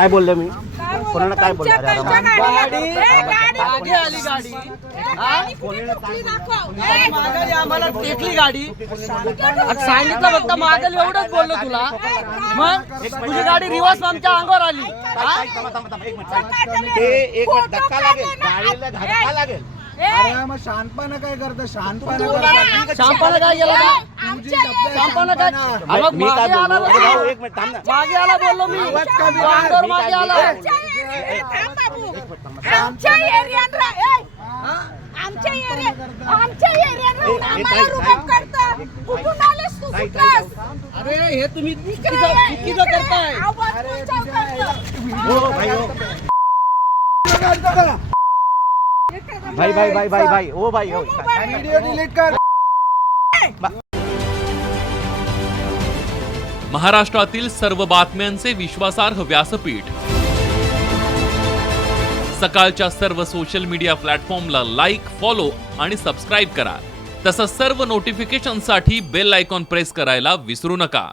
काय बोलले मी कोणाला काय बोलले गाडी आली गाडी मागाली आम्हाला टेकली गाडी सांगितलं फक्त मागाली एवढंच बोललो तुला मग तुझी गाडी रिवर्स आमच्या अंगावर आली ते एक धक्का लागेल गाडीला धक्का लागेल अरे मग शहाणपणा काय करतो शहाणपणा काय गेला शहाणपणा काय मग मी काय मागे आला बोललो भाऊ एक मिनिट थांब ना मागे आला बोललो मी अंगावर मागे आला आमच्या एरियात आमच्या एरियात आम्हाला रुबाब करता कुठून आलेस तू सुटलास अरे हे तुम्ही चुकीचं करताय आवाज उंचाव करतो हो भाई हो भाई भाई भाई भाई भाई ओ भाई हो व्हिडिओ डिलीट कर महाराष्ट्रातील सर्व बातम्यांचे विश्वासार्ह व्यासपीठ सकाळच्या सर्व सोशल मीडिया प्लॅटफॉर्मला लाईक, फॉलो आणि सबस्क्राईब करा. तसंच सर्व नोटिफिकेशनसाठी बेल आयकॉन प्रेस करायला विसरू नका.